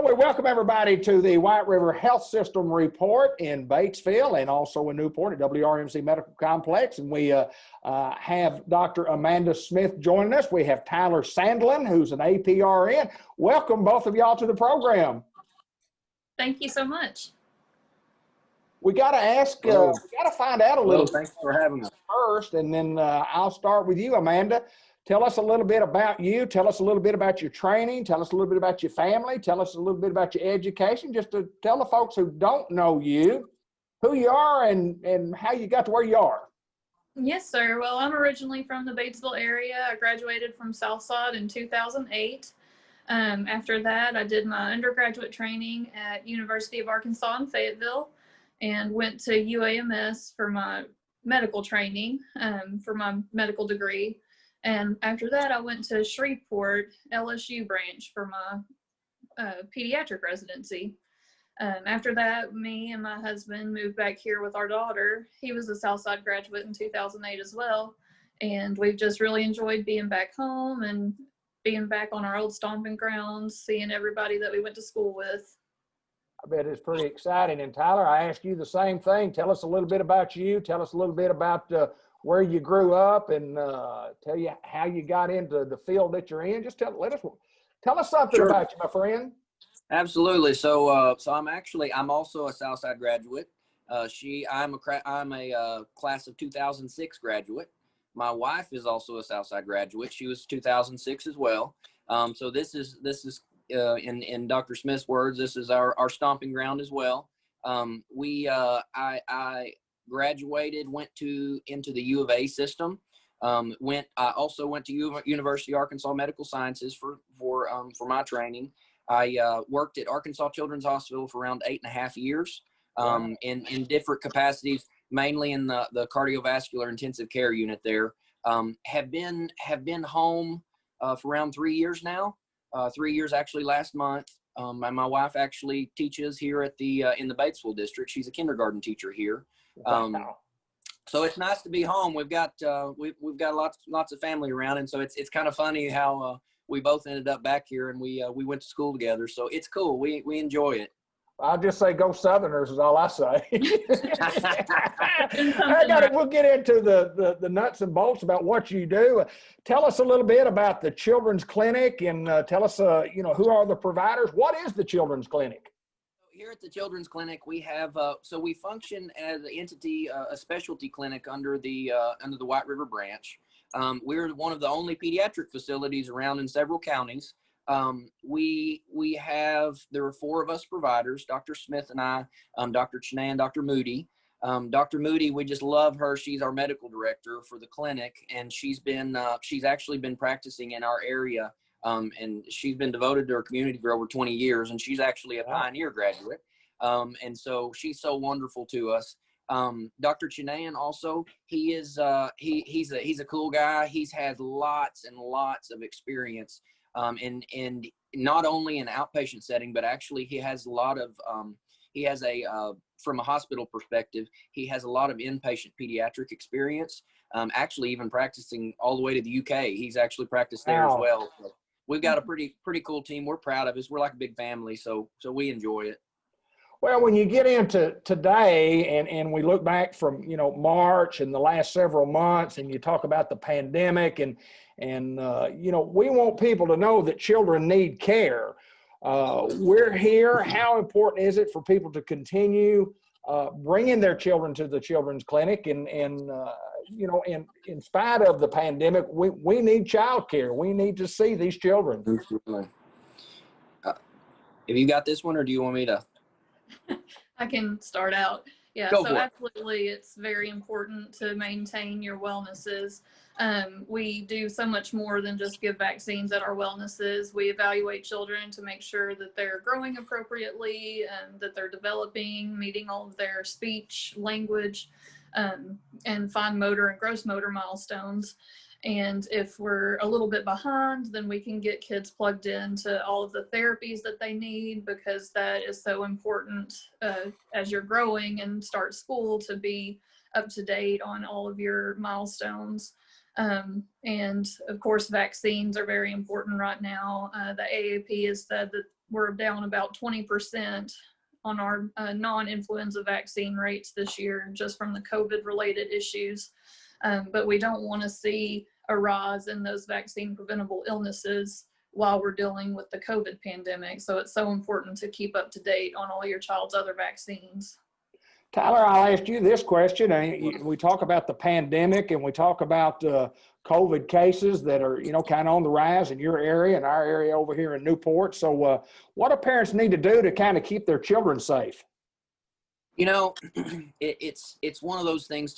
Well, we welcome everybody to the White River Health System Report in Batesville and also in Newport at WRMC Medical Complex. And we have Dr. Amanda Smith joining us. We have Tyler Sandlin, who's an APRN. Welcome both of y'all to the program. Thank you so much. We got to ask, we got to find out a little. Thanks for having us. First, and then I'll start with you, Amanda. Tell us a little bit about you. Tell us a little bit about your training. Tell us a little bit about your family. Tell us a little bit about your education, just to tell the folks who don't know you who you are and how you got to where you are. Yes, sir. Well, I'm originally from the Batesville area. I graduated from Southside in 2008. After that, I did my undergraduate training at University of Arkansas in Fayetteville and went to UAMS for my medical training, for my medical degree. And after that, I went to Shreveport, LSU branch for my pediatric residency. After that, me and my husband moved back here with our daughter. He was a Southside graduate in 2008 as well. And we've just really enjoyed being back home and being back on our old stomping grounds, seeing everybody that we went to school with. I bet it's pretty exciting. And Tyler, I asked you the same thing. Tell us a little bit about you. Tell us a little bit about where you grew up, and tell you how you got into the field that you're in. Just tell us something Sure. about you, my friend. Absolutely. So I'm also a Southside graduate. I'm a class of 2006 graduate. My wife is also a Southside graduate. She was 2006 as well. So this is in Dr. Smith's words, this is our stomping ground as well. I graduated, went into the U of A system. I also went to University of Arkansas Medical Sciences for my training. I worked at Arkansas Children's Hospital for around 8.5 years, in different capacities, mainly in the cardiovascular intensive care unit there. Have been home for around 3 years now. 3 years actually last month. And my wife actually teaches here at in the Batesville district. She's a kindergarten teacher here. So it's nice to be home. We've got lots of family around, and so it's kind of funny how we both ended up back here, and we went to school together. So it's cool. We enjoy it. I'll just say go Southerners is all I say. We'll get into the nuts and bolts about what you do. Tell us a little bit about the Children's Clinic, and tell us, who are the providers? What is the Children's Clinic? Here at the Children's Clinic, we have we function as an entity, a specialty clinic under the White River branch. We're one of the only pediatric facilities around in several counties. There are 4 of us providers, Dr. Smith and I, Dr. Chenay and Dr. Moody. Dr. Moody, we just love her. She's our medical director for the clinic, and she's actually been practicing in our area. And she's been devoted to her community for over 20 years, and she's actually a Pioneer graduate. And so she's so wonderful to us. Dr. Chinayan also, he's a cool guy. He's had lots and lots of experience, and not only in outpatient setting, but actually he has a lot of, from a hospital perspective, he has a lot of inpatient pediatric experience, actually even practicing all the way to the UK. He's actually practiced there as well. So we've got a pretty cool team. We're proud of us. We're like a big family, so we enjoy it. Well, when you get into today and we look back from, March and the last several months, and you talk about the pandemic and we want people to know that children need care. We're here. How important is it for people to continue bringing their children to the Children's Clinic? And in spite of the pandemic, we need child care. We need to see these children. Have you got this one, or do you want me to? I can start out. Yeah, Go so for it. absolutely, it's very important to maintain your wellnesses. We do so much more than just give vaccines at our wellnesses. We evaluate children to make sure that they're growing appropriately, that they're developing, meeting all of their speech, language, and fine motor and gross motor milestones. And if we're a little bit behind, then we can get kids plugged into all of the therapies that they need, because that is so important as you're growing and start school, to be up to date on all of your milestones. And of course, vaccines are very important right now. The AAP has said that we're down about 20% on our non-influenza vaccine rates this year, just from the COVID related issues. But we don't want to see a rise in those vaccine preventable illnesses while we're dealing with the COVID pandemic. So it's so important to keep up to date on all your child's other vaccines. Tyler, I'll ask you this question. We talk about the pandemic and we talk about COVID cases that are, kind of on the rise in your area and our area over here in Newport. So what do parents need to do to kind of keep their children safe? It's one of those things.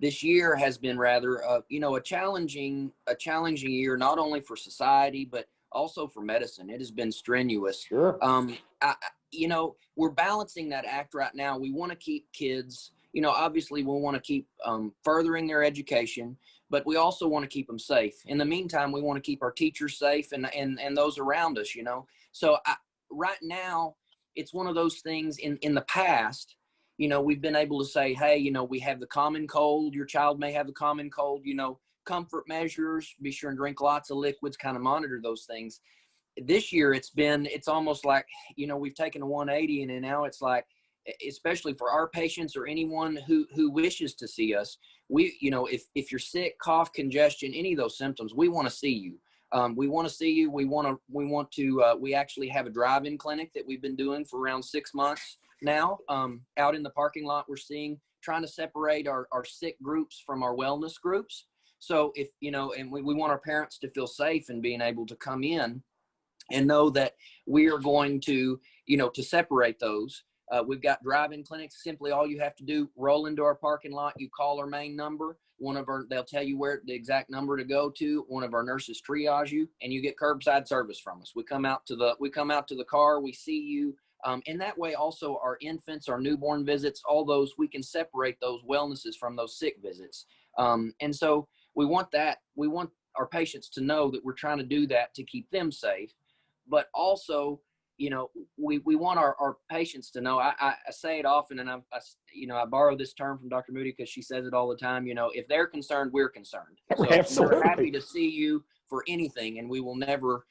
This year has been rather, a challenging year, not only for society, but also for medicine. It has been strenuous. Sure. We're balancing that act right now. We want to keep kids, obviously we want to keep furthering their education, but we also want to keep them safe. In the meantime, we want to keep our teachers safe and those around us, So right now, it's one of those things in the past, we've been able to say, hey, we have the common cold. Your child may have the common cold, comfort measures, be sure and drink lots of liquids, kind of monitor those things. This year, it's almost like, we've taken a 180 and now it's like, especially for our patients or anyone who wishes to see us, if you're sick, cough, congestion, any of those symptoms, we want to see you. We want to see you. We actually have a drive-in clinic that we've been doing for around 6 months now. Out in the parking lot, trying to separate our sick groups from our wellness groups. So and we want our parents to feel safe and being able to come in and know that we are going to, to separate those. We've got drive-in clinics. Simply all you have to do, roll into our parking lot, you call our main number. They'll tell you where the exact number to go to. One of our nurses triage you, and you get curbside service from us. We come out to the car, we see you. And that way also our infants, our newborn visits, all those, we can separate those wellnesses from those sick visits. And so we want our patients to know that we're trying to do that to keep them safe, but also, we want our patients to know, I say it often, and I borrow this term from Dr. Moody because she says it all the time, if they're concerned, we're concerned. So Absolutely. We're happy to see you for anything, and we will never,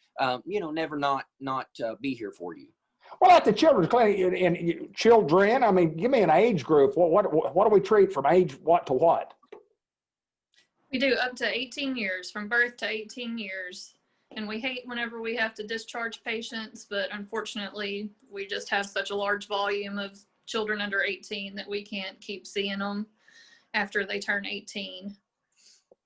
never not be here for you. Well, at the children's clinic and children, give me an age group. What do we treat from age what to what? We do up to 18 years, from birth to 18 years. And we hate whenever we have to discharge patients, but unfortunately, we just have such a large volume of children under 18 that we can't keep seeing them after they turn 18.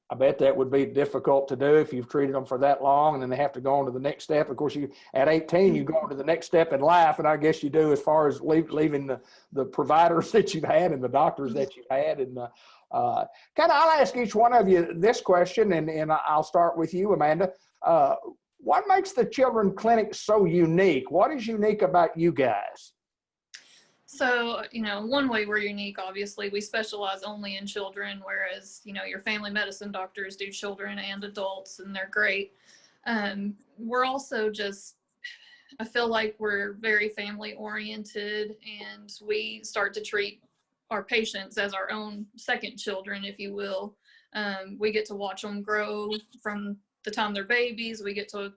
I bet that would be difficult to do if you've treated them for that long and then they have to go on to the next step. Of course, at 18, you go on to the next step in life, and I guess you do as far as leaving the providers that you've had and the doctors that you've had. And I'll ask each one of you this question, and I'll start with you, Amanda. What makes the children's clinic so unique? What is unique about you guys? So, one way we're unique, obviously, we specialize only in children, whereas, your family medicine doctors do children and adults, and they're great. We're also I feel like we're very family oriented, and we start to treat our patients as our own second children, if you will. We get to watch them grow from the time they're babies. We get to,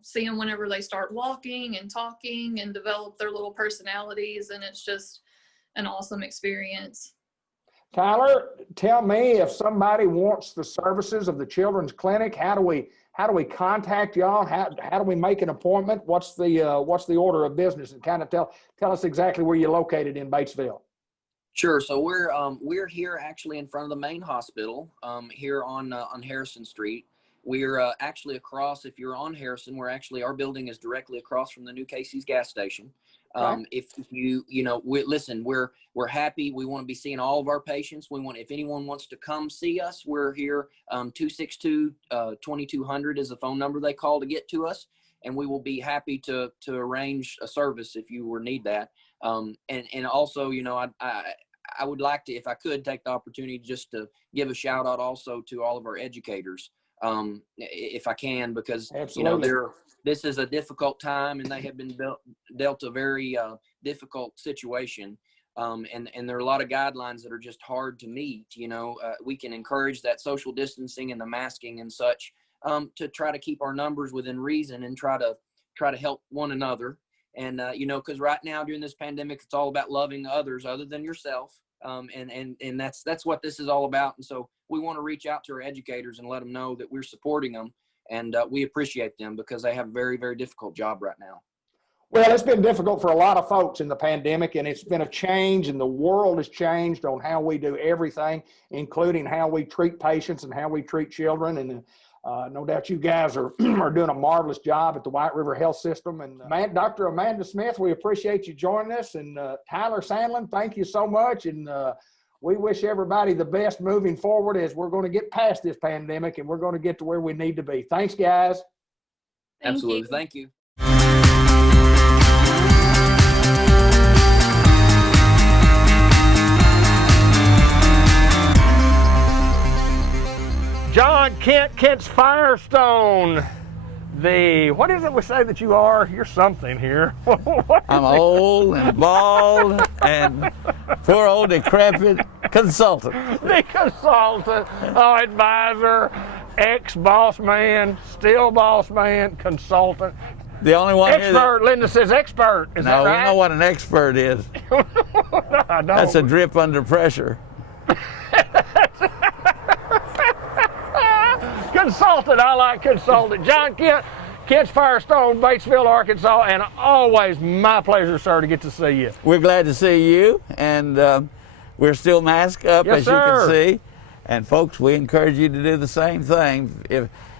see them whenever they start walking and talking and develop their little personalities. And it's just an awesome experience. Tyler, tell me, if somebody wants the services of the children's clinic, how do we contact y'all? How do we make an appointment? What's the order of business? And kind of tell us exactly where you're located in Batesville. Sure. So we're here actually in front of the main hospital, here on Harrison Street. We're actually across, if you're on Harrison, our building is directly across from the new Casey's gas station. Okay. If we're happy. We want to be seeing all of our patients. If anyone wants to come see us, we're here. 262-2200 is the phone number they call to get to us. And we will be happy to arrange a service if you need that. And also, I would like to, if I could, take the opportunity just to give a shout out also to all of our educators. If I can, because Absolutely. This is a difficult time, and they have been dealt a very difficult situation. And there are a lot of guidelines that are just hard to meet. We can encourage that social distancing and the masking and such, to try to keep our numbers within reason and try to try to help one another. And, you know, because right now during this pandemic, it's all about loving others other than yourself. And that's what this is all about. And so we want to reach out to our educators and let them know that we're supporting them, and we appreciate them because they have a very, very difficult job right now. Well, it's been difficult for a lot of folks in the pandemic, and it's been a change, and the world has changed on how we do everything, including how we treat patients and how we treat children. And no doubt you guys are, are doing a marvelous job at the White River Health System. And Dr. Amanda Smith, we appreciate you joining us. And Tyler Sandlin, thank you so much. And we wish everybody the best moving forward as we're going to get past this pandemic and we're going to get to where we need to be. Thanks, guys. Absolutely. Thank you. John Kent's Firestone. What is it we say that you are? You're something here. I'm old and bald and poor old decrepit consultant. The consultant, advisor, ex-boss man, still boss man, consultant. The only one expert. Here Linda says expert. Is that right? No, we know what an expert is. No, I don't. That's a drip under pressure. Consultant, I like consultant. John Kent's Firestone, Batesville, Arkansas, and always my pleasure, sir, to get to see you. We're glad to see you, and we're still masked up, yes, as sir. you can see. And folks, we encourage you to do the same thing.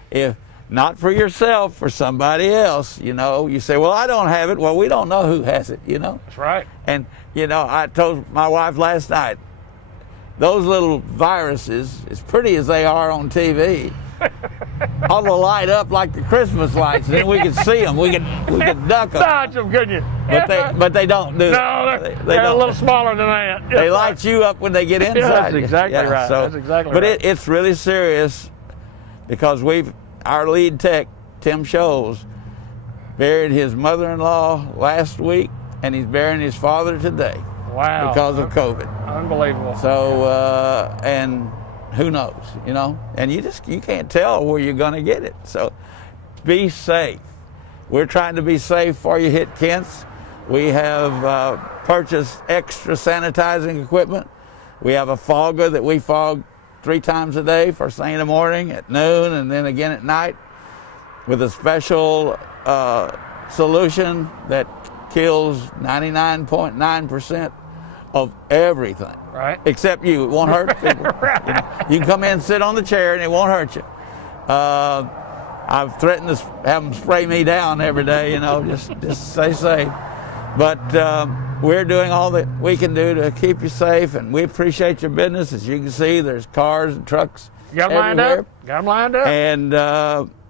If not for yourself, for somebody else, you know, you say, well, I don't have it. Well, we don't know who has it, you know. That's right. And, you know, I told my wife last night, those little viruses, as pretty as they are on TV, ought to light up like the Christmas lights, and then we could see them. We could duck them. Dodge them, couldn't you? But they don't do it. No, they're a little smaller than that. They light you up when they get inside. Yeah, that's exactly right. So, that's exactly but right. It's really serious because our lead tech, Tim Scholes, buried his mother-in-law last week, and he's burying his father today. Wow. Because of COVID. Unbelievable. So, and who knows, you know? And you can't tell where you're going to get it. So be safe. We're trying to be safe before you hit Kent's. We have purchased extra sanitizing equipment. We have a fogger that we fog 3 times a day, first thing in the morning, at noon, and then again at night, with a special solution that kills 99.9% of everything. Right. Except you. It won't hurt people. Right. You know, you can come in and sit on the chair and it won't hurt you. I've threatened to have them spray me down every day, you know, just stay safe. But we're doing all that we can do to keep you safe, and we appreciate your business. As you can see, there's cars and trucks Got them lined everywhere. up? Got them lined up? And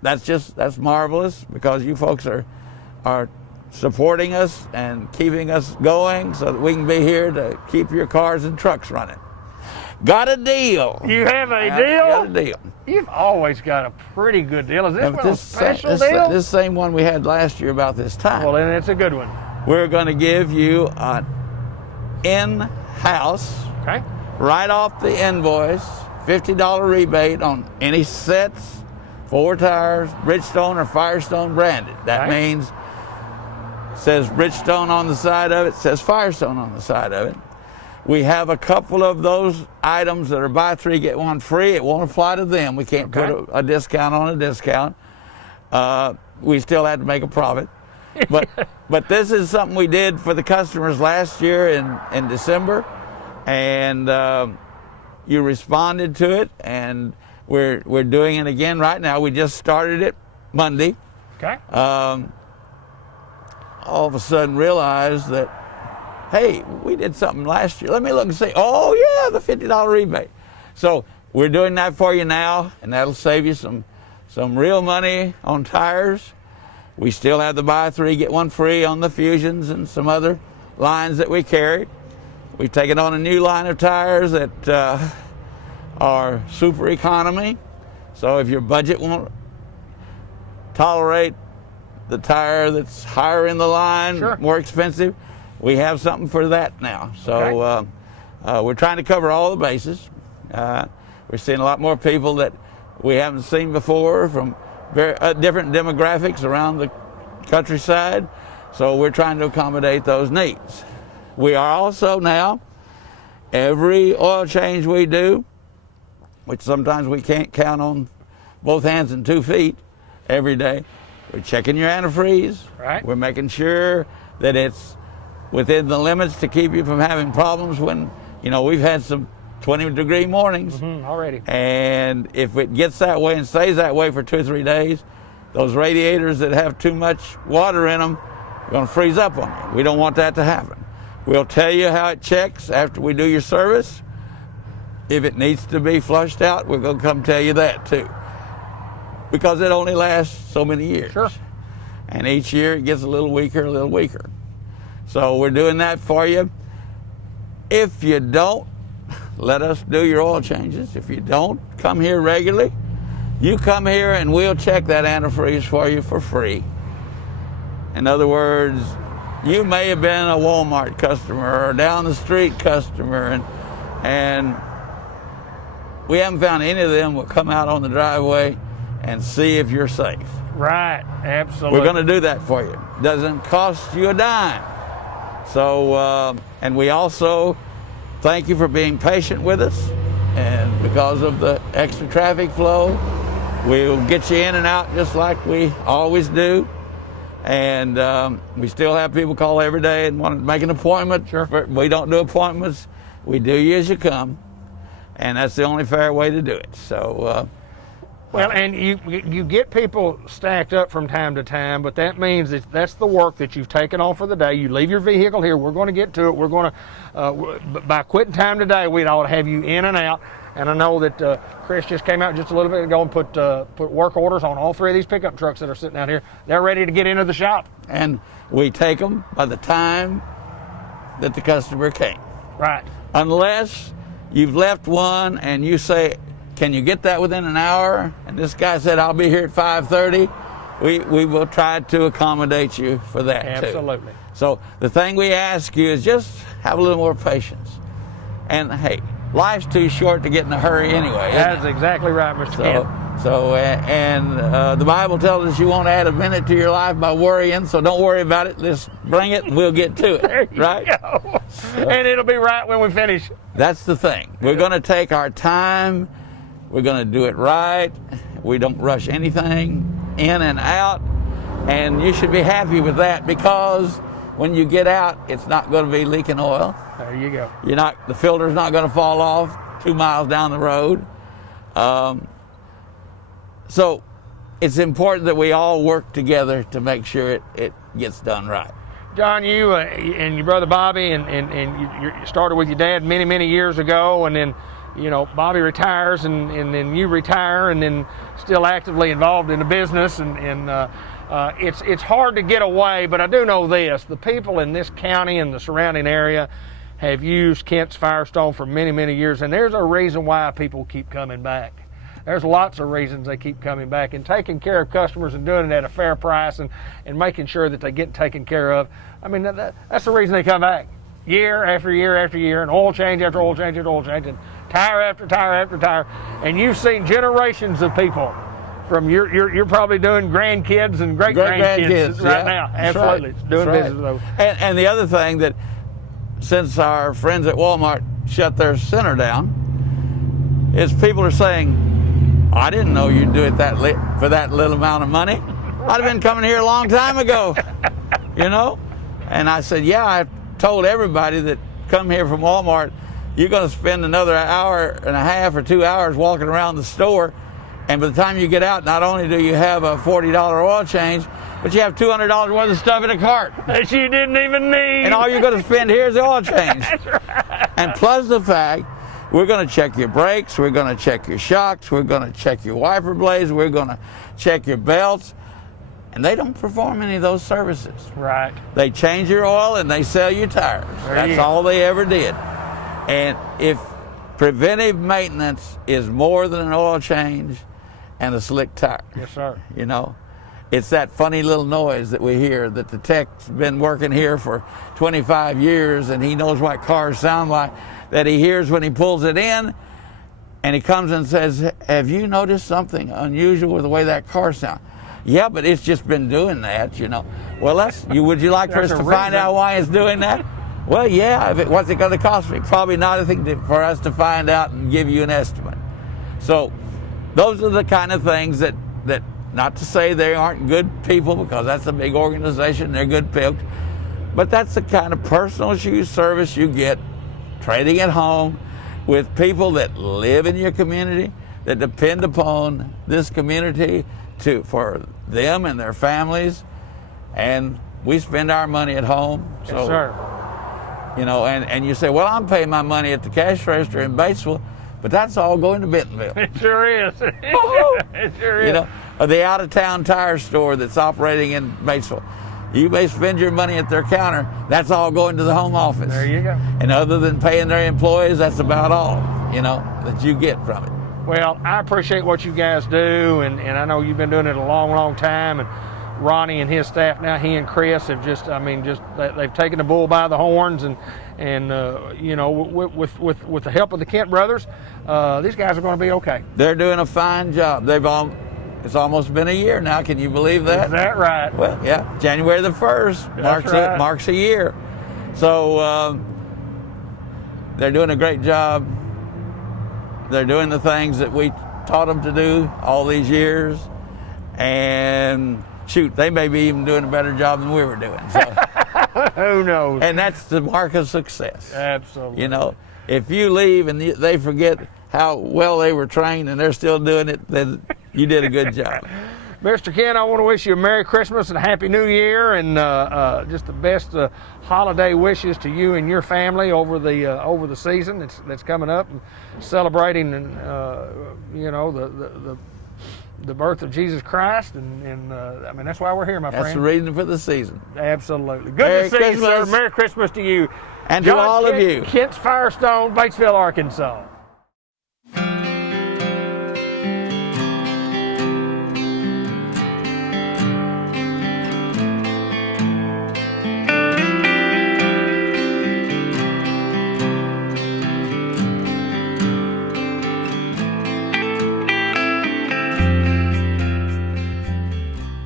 that's marvelous because you folks are supporting us and keeping us going so that we can be here to keep your cars and trucks running. Got a deal. You have a deal? Got a deal. You've always got a pretty good deal. Is this But one a special deal? This same one we had last year about this time. Well, then it's a good one. We're going to give you an in-house, Okay. right off the invoice, $50 rebate on any sets, 4 tires, Bridgestone or Firestone branded. That Okay. means says Bridgestone on the side of it, says Firestone on the side of it. We have a couple of those items that are buy 3, get 1 free. It won't apply to them. We can't Okay. put a discount on a discount. We still had to make a profit. But this is something we did for the customers last year in December, and you responded to it, and we're doing it again right now. We just started it Monday. Okay. All of a sudden realized that, hey, we did something last year. Let me look and see. Oh yeah, the $50 rebate. So we're doing that for you now, and that'll save you some real money on tires. We still have the buy 3, get 1 free on the Fusions and some other lines that we carry. We've taken on a new line of tires that are super economy. So if your budget won't tolerate the tire that's higher in the line, Sure. more expensive, we have something for that now. So we're trying to cover all the bases. We're seeing a lot more people that we haven't seen before from very different demographics around countryside, so we're trying to accommodate those needs. We are also now, every oil change we do, which sometimes we can't count on both hands and 2 feet every day, we're checking your antifreeze. Right. We're making sure that it's within the limits to keep you from having problems when, we've had some 20-degree mornings. Already. And if it gets that way and stays that way for 2 or 3 days, those radiators that have too much water in them are going to freeze up on you. We don't want that to happen. We'll tell you how it checks after we do your service. If it needs to be flushed out, we're going to come tell you that too. Because it only lasts so many years. Sure. And each year it gets a little weaker, a little weaker. So we're doing that for you. If you don't, let us do your oil changes. If you don't come here regularly, you come here and we'll check that antifreeze for you for free. In other words, you may have been a Walmart customer or down the street customer, and we haven't found any of them will come out on the driveway and see if you're safe. Right, absolutely. We're going to do that for you. Doesn't cost you a dime. So, and we also thank you for being patient with us. And because of the extra traffic flow, we'll get you in and out just like we always do. And we still have people call every day and want to make an appointment. Sure. We don't do appointments. We do you as you come. And that's the only fair way to do it. So, well, and you get people stacked up from time to time, but that means that's the work that you've taken on for the day. You leave your vehicle here. We're going to get to it. We're going to, by quitting time today, we'd ought to have you in and out. And I know that Chris just came out just a little bit ago and put work orders on all 3 of these pickup trucks that are sitting out here. They're ready to get into the shop. And we take them by the time that the customer came. Right. Unless you've left one and you say, can you get that within an hour? And this guy said, I'll be here at 5:30. We will try to accommodate you for that too. Absolutely. So the thing we ask you is just have a little more patience. And hey, life's too short to get in a hurry anyway. That's exactly right, Mr. Kent. The Bible tells us you won't add a minute to your life by worrying, so don't worry about it. Just bring it and we'll get to it. There you right? go. And it'll be right when we finish. That's the thing. We're going to take our time. We're going to do it right. We don't rush anything in and out. And you should be happy with that, because when you get out, it's not going to be leaking oil. There you go. The filter's not going to fall off 2 miles down the road. So it's important that we all work together to make sure it gets done right. John, you and your brother Bobby, and you started with your dad many, many years ago, and then, Bobby retires, and then you retire, and then still actively involved in the business, and it's hard to get away, but I do know this: the people in this county and the surrounding area have used Kent's Firestone for many, many years, and there's a reason why people keep coming back. There's lots of reasons they keep coming back, and taking care of customers and doing it at a fair price and making sure that they get taken care of. I mean, that's the reason they come back year after year after year, and oil change after oil change after oil change, and tire after tire after tire. And you've seen generations of people from you're probably doing grandkids and great grandkids right now. Absolutely. Right. Doing That's business with those. And the other thing, that since our friends at Walmart shut their center down, is people are saying, I didn't know you'd do it for that little amount of money. I'd have been coming here a long time ago, And I said, yeah, I told everybody that come here from Walmart, you're going to spend another hour and a half or 2 hours walking around the store. And by the time you get out, not only do you have a $40 oil change, but you have $200 worth of stuff in a cart that you didn't even need. And all you're going to spend here is the oil change. That's right. And plus the fact, we're going to check your brakes, we're going to check your shocks, we're going to check your wiper blades, we're going to check your belts. And they don't perform any of those services. Right. They change your oil and they sell you tires. That's all they ever did. And if preventive maintenance is more than an oil change and a slick tire. Yes, sir. It's that funny little noise that we hear, that the tech's been working here for 25 years and he knows what cars sound like, that he hears when he pulls it in, and he comes and says, have you noticed something unusual with the way that car sounds? Yeah, but it's just been doing that, you know. Well, would you like for us There's to a find reason. out why it's doing that? Well, yeah, what's it going to cost me? Probably not a thing for us to find out and give you an estimate. So those are the kind of things that not to say they aren't good people, because that's a big organization, they're good people, but that's the kind of personal service you get trading at home with people that live in your community, that depend upon this community for them and their families. And we spend our money at home. So, Yes, sir. you know, and you say, well, I'm paying my money at the cash register in Batesville, but that's all going to Bentonville. It sure is. It sure is. You know, or the out-of-town tire store that's operating in Batesville. You may spend your money at their counter, that's all going to the home office. There you go. And other than paying their employees, that's about all, you know, that you get from it. Well, I appreciate what you guys do, and I know you've been doing it a long, long time. And Ronnie and his staff now, he and Chris have they've taken the bull by the horns, and you know, with the help of the Kent brothers, these guys are going to be okay. They're doing a fine job. It's almost been a year now. Can you believe that? Is that right? Well, yeah. January the 1st marks a year. So they're doing a great job. They're doing the things that we taught them to do all these years. And shoot, they may be even doing a better job than we were doing. So. Who knows? And that's the mark of success. Absolutely. You know, if you leave and they forget how well they were trained and they're still doing it, then you did a good job. Mr. Kent, I want to wish you a Merry Christmas and a Happy New Year, and just the best holiday wishes to you and your family over the season that's coming up, and celebrating you know, the birth of Jesus Christ, and I mean, that's why we're here, my friend. That's the reason for the season. Absolutely. Good Merry to see you, sir. Christmas. Merry Christmas to you. And John to all Kent, of you. Kent's Firestone, Batesville, Arkansas.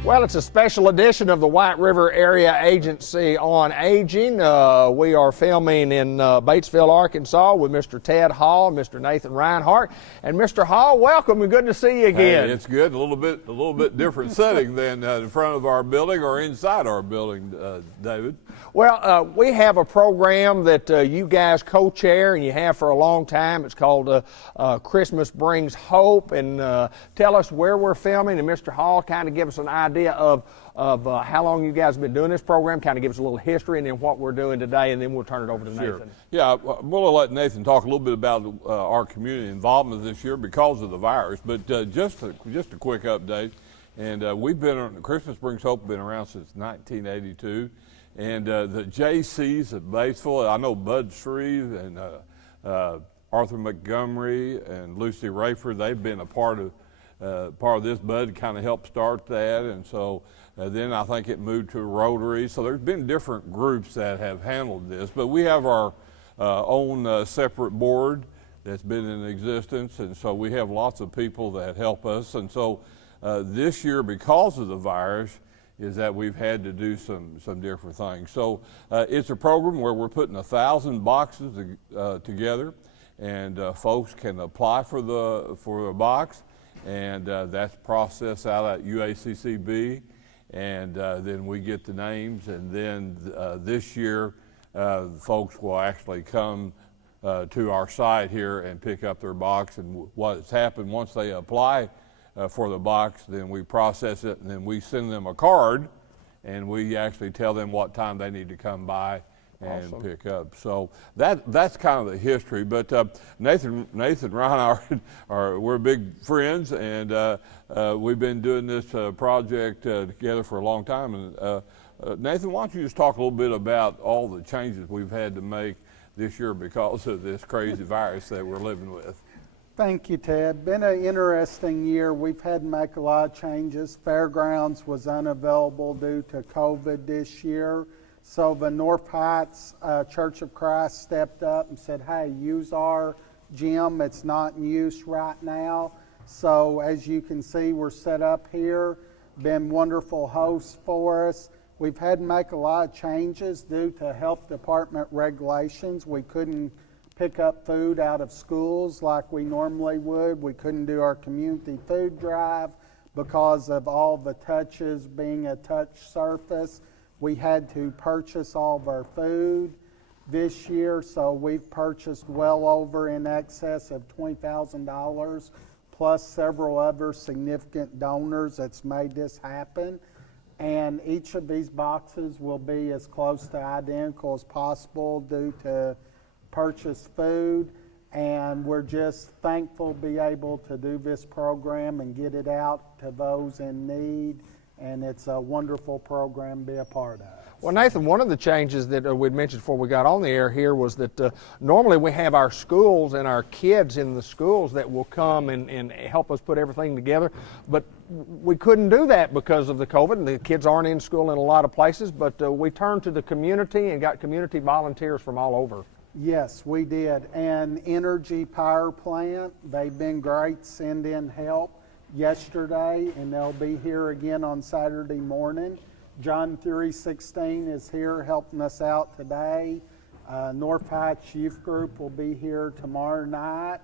Well, it's a special edition of the White River Area Agency on Aging. We are filming in Batesville, Arkansas with Mr. Ted Hall, Mr. Nathan Reinhardt. And Mr. Hall, welcome and good to see you again. Hey, it's good. A little bit different setting than in front of our building or inside our building, David. Well, we have a program that you guys co-chair and you have for a long time. It's called Christmas Brings Hope. And tell us where we're filming, and Mr. Hall kind of give us an idea of how long you guys have been doing this program, kind of give us a little history, and then what we're doing today, and then we'll turn it over to Nathan. Yeah, we'll let Nathan talk a little bit about our community involvement this year because of the virus. But just a quick update, and we've been Christmas Brings Hope been around since 1982. And the JCs at Batesville, I know Bud Shreve and Arthur Montgomery and Lucy Rayford, they've been a part of this. Bud kind of helped start that, and so then I think it moved to Rotary. So there's been different groups that have handled this, but we have our own separate board that's been in existence, and so we have lots of people that help us. And so this year, because of the virus, is that we've had to do some different things. So it's a program where we're putting 1,000 boxes together, and folks can apply for a box, and that's processed out at UACCB, and then we get the names, and then this year folks will actually come to our site here and pick up their box. And what's happened, once they apply for the box, then we process it, and then we send them a card, and we actually tell them what time they need to come by and Awesome. pick up. So that's kind of the history. But Nathan Ryan, we're big friends, and we've been doing this project together for a long time. And Nathan, why don't you just talk a little bit about all the changes we've had to make this year because of this crazy virus that we're living with? Thank you, Ted. Been an interesting year. We've had to make a lot of changes. Fairgrounds was unavailable due to COVID this year. So the North Heights Church of Christ stepped up and said, hey, use our gym. It's not in use right now. So as you can see, we're set up here. been wonderful hosts for us. We've had to make a lot of changes due to health department regulations. We couldn't pick up food out of schools like we normally would. We couldn't do our community food drive because of all the touches being a touch surface. We had to purchase all of our food this year, so we've purchased well over in excess of $20,000, plus several other significant donors that's made this happen. And each of these boxes will be as close to identical as possible due to purchased food. And we're just thankful to be able to do this program and get it out to those in need. And it's a wonderful program to be a part of. Well, Nathan, one of the changes that we'd mentioned before we got on the air here was that normally we have our schools and our kids in the schools that will come and help us put everything together, but we couldn't do that because of the COVID, and the kids aren't in school in a lot of places, but we turned to the community and got community volunteers from all over. Yes, we did. And Energy Power Plant, they've been great, send in help yesterday, and they'll be here again on Saturday morning. John 3:16 is here helping us out today. North Heights Youth Group will be here tomorrow night,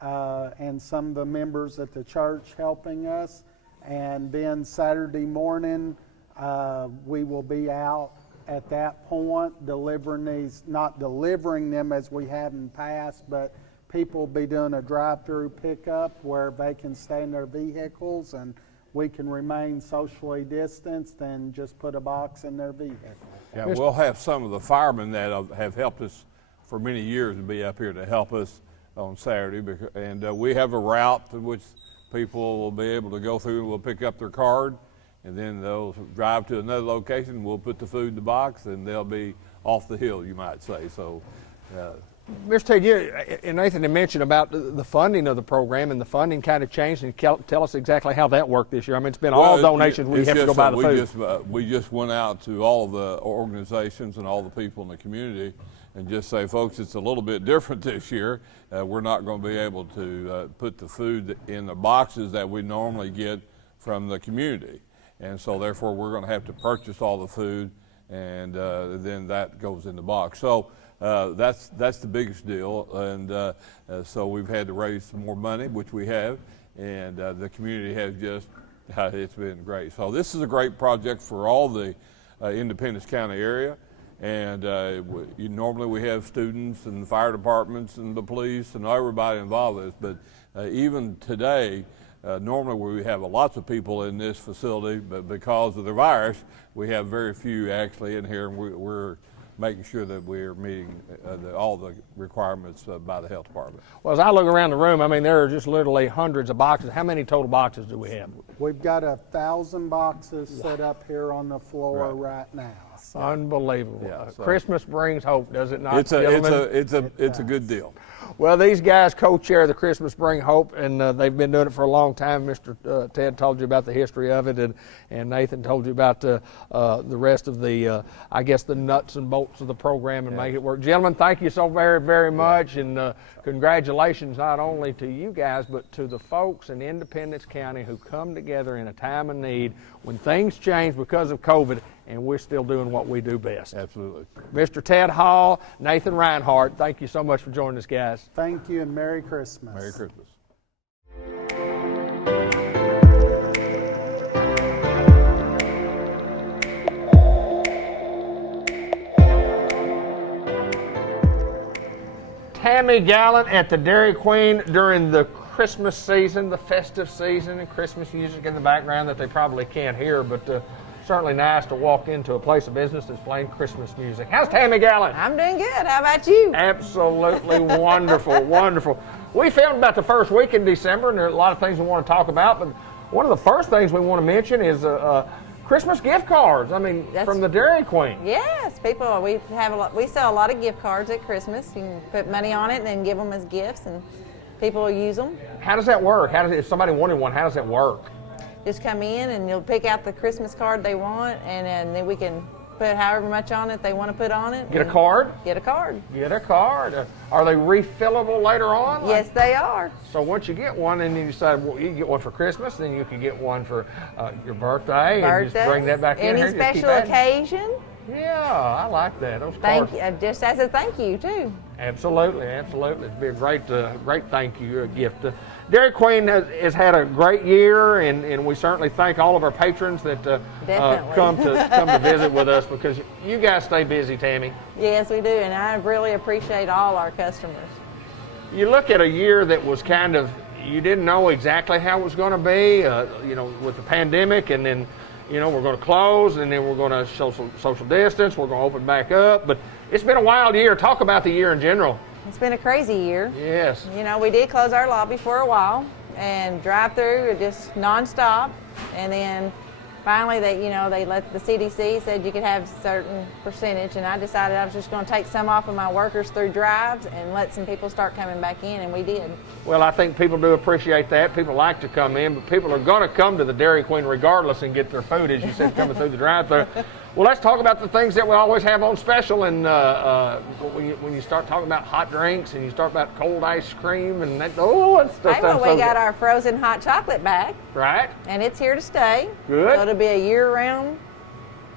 and some of the members at the church helping us. And then Saturday morning, we will be out at that point delivering these, not delivering them as we have in the past, but people will be doing a drive-through pickup where they can stay in their vehicles and we can remain socially distanced and just put a box in their vehicle. Yeah, we'll have some of the firemen that have helped us for many years to be up here to help us on Saturday. And we have a route to which people will be able to go through and we'll pick up their card, and then they'll drive to another location. We'll put the food in the box and they'll be off the hill, you might say. So. Mr. Ted, you and Nathan had mentioned about the funding of the program, and the funding kind of changed. And tell us exactly how that worked this year. I mean, it's been all donations. We have to go buy the food. We just went out to all of the organizations and all the people in the community and just say, folks, it's a little bit different this year. We're not going to be able to put the food in the boxes that we normally get from the community. And so therefore, we're going to have to purchase all the food, and then that goes in the box. So that's the biggest deal, and so we've had to raise some more money, which we have, and the community has just, it's been great. So this is a great project for all the Independence County area, and normally we have students and fire departments and the police and everybody involved with this, but even today, normally we have lots of people in this facility, but because of the virus, we have very few actually in here, and we're making sure that we're meeting all the requirements by the health department. Well, as I look around the room, I mean, there are just literally hundreds of boxes. How many total boxes do we have? We've got 1,000 boxes set up here on the floor right now. So. Unbelievable. Yeah, so Christmas brings hope, does it not? It's a good deal. Well, these guys co-chair the Christmas Bring Hope, and they've been doing it for a long time. Mr. Ted told you about the history of it, and Nathan told you about the rest of the, I guess, the nuts and bolts of the program and make it work. Gentlemen, thank you so very, very much, and congratulations not only to you guys, but to the folks in Independence County who come together in a time of need when things change because of COVID, and we're still doing what we do best. Absolutely. Mr. Ted Hall, Nathan Reinhardt, thank you so much for joining us, guys. Thank you, and Merry Christmas. Merry Christmas. Tammy Gallant at the Dairy Queen during the Christmas season, the festive season, and Christmas music in the background that they probably can't hear, but certainly nice to walk into a place of business that's playing Christmas music. How's Tammy Gallant? I'm doing good. How about you? Absolutely wonderful, wonderful. We filmed about the first week in December, and there are a lot of things we want to talk about, but one of the first things we want to mention is Christmas gift cards. I mean, from the Dairy Queen. Yes, people. We sell a lot of gift cards at Christmas. You can put money on it and then give them as gifts, and people will use them. How does that work? If somebody wanted one, how does that work? Just come in and you'll pick out the Christmas card they want, and then we can put however much on it they want to put on it. Get a and card? Get a card. Get a card. Are they refillable later on? Yes, they are. So once you get one and you decide, well, you can get one for Christmas, then you can get one for your birthday, and just bring that back in Any here. special occasion. Yeah, I like that. Those Thank cards. you. Just as a thank you too. Absolutely, absolutely. It'd be a great thank you gift. Dairy Queen has had a great year, and we certainly thank all of our patrons that come to visit with us, because you guys stay busy, Tammy. Yes, we do, and I really appreciate all our customers. You look at a year that was kind of, you didn't know exactly how it was going to be, with the pandemic, and then, we're going to close, and then we're going to social distance, we're going to open back up, but it's been a wild year. Talk about the year in general. It's been a crazy year. Yes. We did close our lobby for a while, and drive-through just nonstop, and then finally they let the CDC said you could have a certain percentage, and I decided I was just going to take some off of my workers through drives and let some people start coming back in, and we did. Well, I think people do appreciate that. People like to come in, but people are going to come to the Dairy Queen regardless and get their food, as you said, coming through the drive-thru. Well, let's talk about the things that we always have on special, and when you start talking about hot drinks and you start about cold ice cream and that, We got our frozen hot chocolate back. Right. And it's here to stay. Good. So it'll be a year-round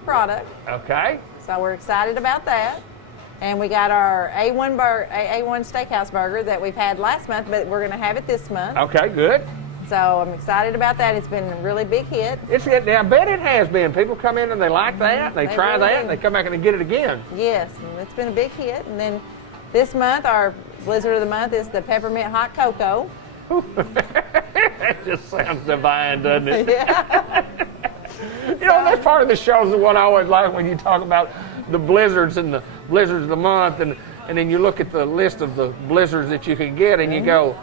product. Okay. So we're excited about that. And we got our A1 Steakhouse burger that we've had last month, but we're going to have it this month. Okay, good. So I'm excited about that. It's been a really big hit. I bet it has been. People come in and they like that, they try really that, do. and they come back and they get it again. Yes, and it's been a big hit. And then this month, our Blizzard of the Month is the Peppermint Hot Cocoa. That just sounds divine, doesn't it? Yeah. That's part of the show is the one I always like, when you talk about the blizzards and the blizzards of the month, and then you look at the list of the blizzards that you can get, and you go,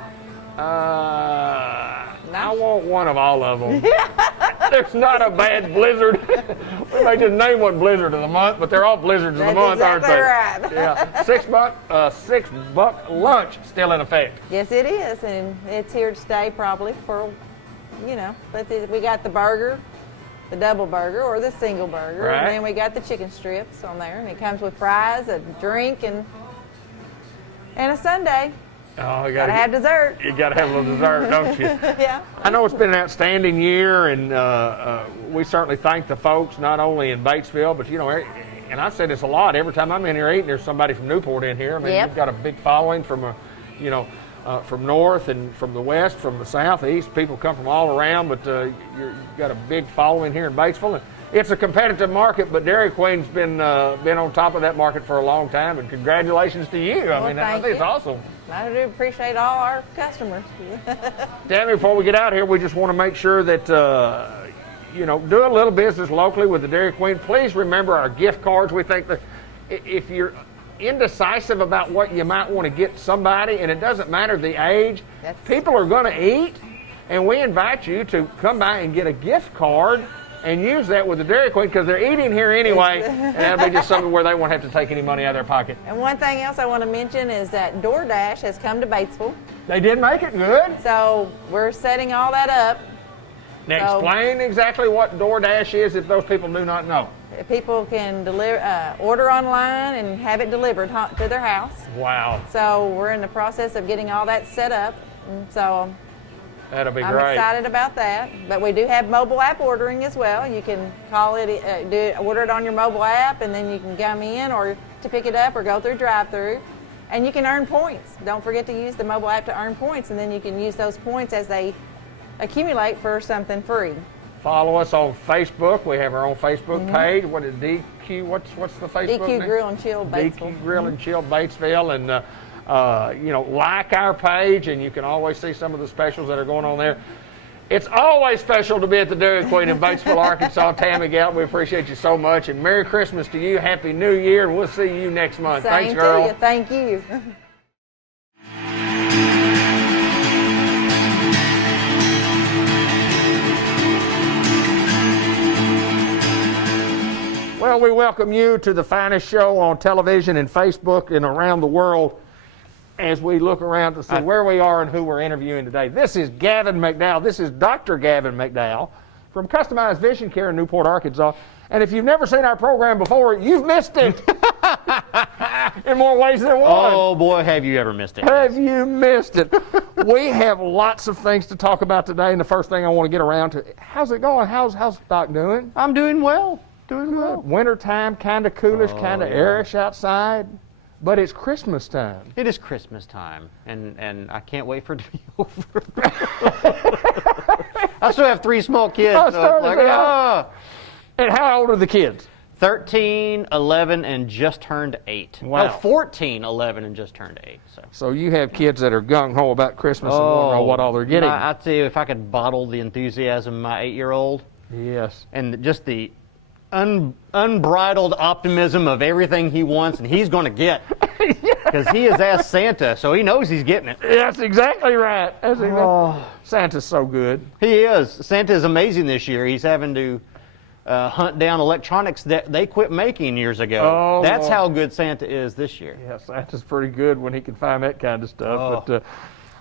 I want one of all of them. There's not a bad blizzard. We may just name one blizzard of the month, but they're all blizzards of the month, aren't they? Right. Yeah. $6 lunch still in effect. Yes, it is, and it's here to stay probably for, but we got the burger, the double burger or the single burger, right. And then we got the chicken strips on there, and it comes with fries, a drink, and a sundae. Oh, you gotta have dessert. You gotta have a little dessert, don't you? Yeah. I know it's been an outstanding year, and we certainly thank the folks, not only in Batesville, but and I say this a lot. Every time I'm in here eating, there's somebody from Newport in here. I mean, Yep. We've got a big following from from north and from the west, from the south, east. People come from all around, but you've got a big following here in Batesville. And it's a competitive market, but Dairy Queen's been on top of that market for a long time, and congratulations to you. I think it's awesome. I do appreciate all our customers. Tammy, before we get out here, we just want to make sure that, do a little business locally with the Dairy Queen. Please remember our gift cards. We think that if you're indecisive about what you might want to get somebody, and it doesn't matter the age, people are going to eat, and we invite you to come by and get a gift card and use that with the Dairy Queen, because they're eating here anyway, and that'll be just something where they won't have to take any money out of their pocket. And one thing else I want to mention is that DoorDash has come to Batesville. They did make it good. So we're setting all that up. Now explain exactly what DoorDash is if those people do not know. People can order online and have it delivered to their house. Wow. So we're in the process of getting all that set up. And so that'll be I'm great. excited about that. But we do have mobile app ordering as well. You can call it, order it on your mobile app, and then you can come in or to pick it up or go through drive-through. And you can earn points. Don't forget to use the mobile app to earn points, and then you can use those points as they accumulate for something free. Follow us on Facebook. We have our own Facebook page. What is DQ? What's the Facebook DQ name? Grill and Chill Batesville. DQ Grill and Chill Batesville, and like our page, and you can always see some of the specials that are going on there. It's always special to be at the Dairy Queen in Batesville, Arkansas. Tammy Gallup, we appreciate you so much, and Merry Christmas to you. Happy New Year, and we'll see you next month. Thanks, girl. To you. Thank you. Well, we welcome you to the finest show on television and Facebook and around the world as we look around to see where we are and who we're interviewing today. This is Gavin McDowell. This is Dr. Gavin McDowell from Customized Vision Care in Newport, Arkansas. And if you've never seen our program before, you've missed it in more ways than one. Oh boy, have you ever missed it. Have you missed it? We have lots of things to talk about today, and the first thing I want to get around to, how's it going? How's Doc doing? I'm doing well. Doing well. Wintertime, kind of coolish, kind of airish outside, but it's Christmas time. It is Christmas time, and I can't wait for it to be over. I still have 3 small kids. Oh, So it's like, ah. And how old are the kids? 13, 11, and just turned 8. Wow. No, 14, 11, and just turned 8. So you have kids that are gung-ho about Christmas and want to know what all they're getting. I tell you, if I could bottle the enthusiasm of my 8-year-old, Yes. and just the unbridled optimism of everything he wants and he's going to get, because he has asked Santa, so he knows he's getting it. That's exactly right. That's exactly. Santa's so good. He is. Santa is amazing this year. He's having to hunt down electronics that they quit making years ago. Oh, That's Lord. how good Santa is this year. Yeah, Santa's pretty good when he can find that kind of stuff. Oh. But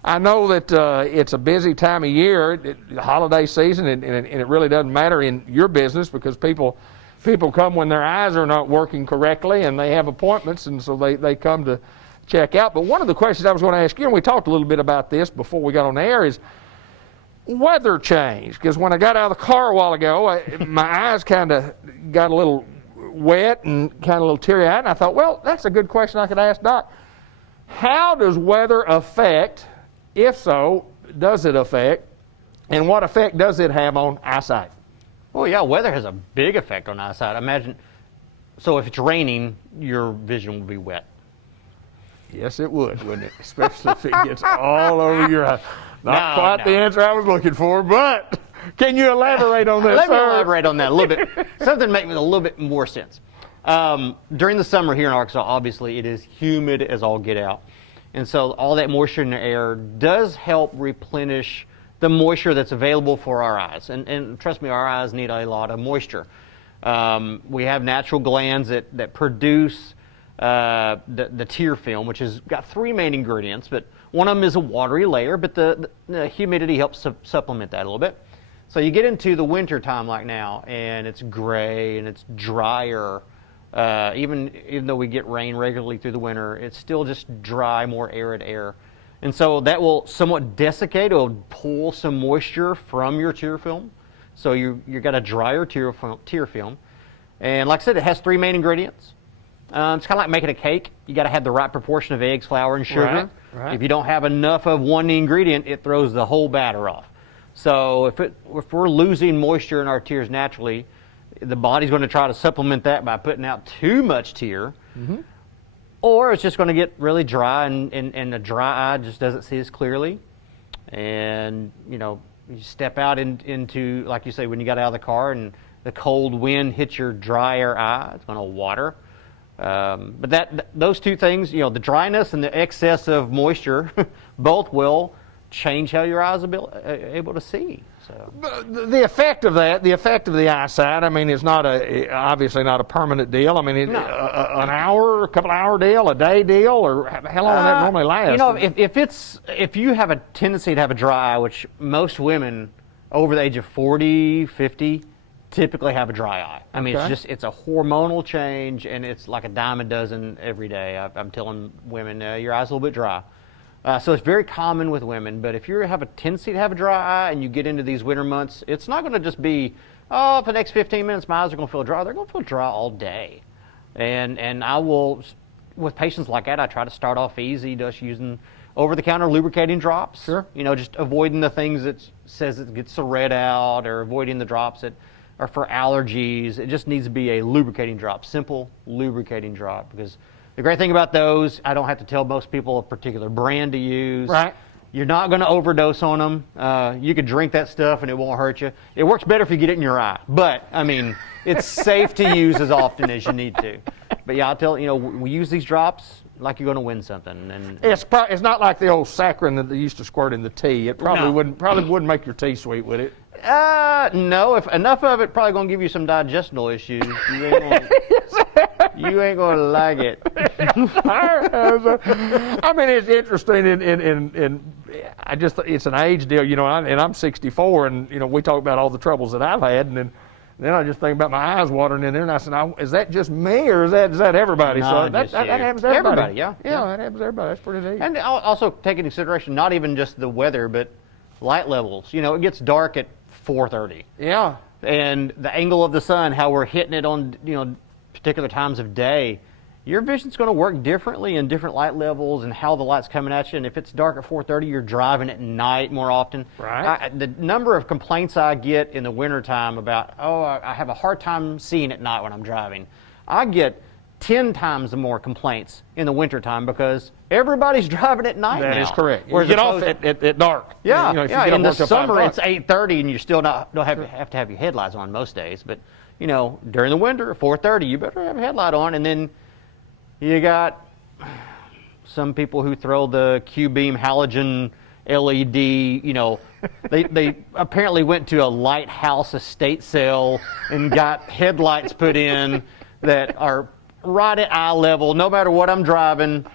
I know that it's a busy time of year, the holiday season, and it really doesn't matter in your business because people come when their eyes are not working correctly and they have appointments, and so they come to check out. But one of the questions I was going to ask you, and we talked a little bit about this before we got on the air, is weather change. Because when I got out of the car a while ago, my eyes kind of got a little wet and kind of a little teary-eyed, and I thought, well, that's a good question I could ask Doc. How does weather affect, if so, does it affect, and what effect does it have on eyesight? Well, yeah, weather has a big effect on eyesight. Imagine, so if it's raining, your vision will be wet. Yes, it would, wouldn't it? Especially if it gets all over your eyes. Not quite the answer I was looking for, but can you elaborate on that, Let me sir? elaborate on that a little bit. Something make me a little bit more sense. During the summer here in Arkansas, obviously it is humid as all get out. And so all that moisture in the air does help replenish the moisture that's available for our eyes. And trust me, our eyes need a lot of moisture. We have natural glands that produce the tear film, which has got 3 main ingredients, but one of them is a watery layer, but the humidity helps supplement that a little bit. So you get into the winter time like now, and it's gray and it's drier. Even though we get rain regularly through the winter, it's still just dry, more arid air. And so that will somewhat desiccate, it will pull some moisture from your tear film. So you've got a drier tear film. And like I said, it has 3 main ingredients. It's kind of like making a cake. You got to have the right proportion of eggs, flour, and sugar. Right. If you don't have enough of one ingredient, it throws the whole batter off. So if we're losing moisture in our tears naturally, the body's going to try to supplement that by putting out too much tear. Mm-hmm. Or it's just going to get really dry, and the dry eye just doesn't see as clearly. And, you step out into, like you say, when you got out of the car and the cold wind hits your drier eye, it's going to water. But those 2 things, the dryness and the excess of moisture, both will change how your eyes are able to see. So The effect of that, the effect of the eyesight, I mean, is obviously not a permanent deal. I mean, an hour, a couple hour deal, a day deal, or how long does that normally last? If you have a tendency to have a dry eye, which most women over the age of 40, 50 typically have a dry eye. I mean, it's a hormonal change, and it's like a dime a dozen every day. I'm telling women, your eye's a little bit dry. So it's very common with women, but if you have a tendency to have a dry eye and you get into these winter months, it's not going to just be, for the next 15 minutes my eyes are going to feel dry. They're going to feel dry all day. And I will, with patients like that, I try to start off easy, just using over-the-counter lubricating drops. Sure. Just avoiding the things that says it gets the red out, or avoiding the drops that are for allergies. It just needs to be a lubricating drop, simple lubricating drop, because the great thing about those, I don't have to tell most people a particular brand to use. Right. You're not going to overdose on them. You could drink that stuff and it won't hurt you. It works better if you get it in your eye. But, I mean, it's safe to use as often as you need to. But yeah, I'll tell you, we use these drops like you're going to win something. And It's not like the old saccharin that they used to squirt in the tea. It probably wouldn't make your tea sweet, would it? No. If enough of it, probably going to give you some digestional issues. You ain't gonna like it. I mean, it's interesting, and it's an age deal, and I'm 64, and we talk about all the troubles that I've had, and then Then I just think about my eyes watering in there, and I said, "Is that just me, or is that everybody?" No, So that just you. happens to everybody. Everybody, yeah. Yeah, that happens to everybody. That's pretty neat. And also take into consideration not even just the weather, but light levels. You know, it gets dark at 4:30. Yeah. And the angle of the sun, how we're hitting it on, particular times of day, your vision's going to work differently in different light levels and how the light's coming at you. And if it's dark at 4:30, you're driving at night more often. Right. The number of complaints I get in the wintertime about, I have a hard time seeing at night when I'm driving. I get 10 times more complaints in the wintertime because everybody's driving at night now. That is correct. You Whereas get off opposed- at dark. yeah, You know, if you yeah. get In the off work till 5 summer, o'clock. it's 8:30, and you still don't have to have your headlights on most days. But during the winter, at 4:30, you better have a headlight on. And then you got some people who throw the Q-beam halogen LED. They apparently went to a lighthouse estate sale and got headlights put in that are right at eye level. No matter what I'm driving,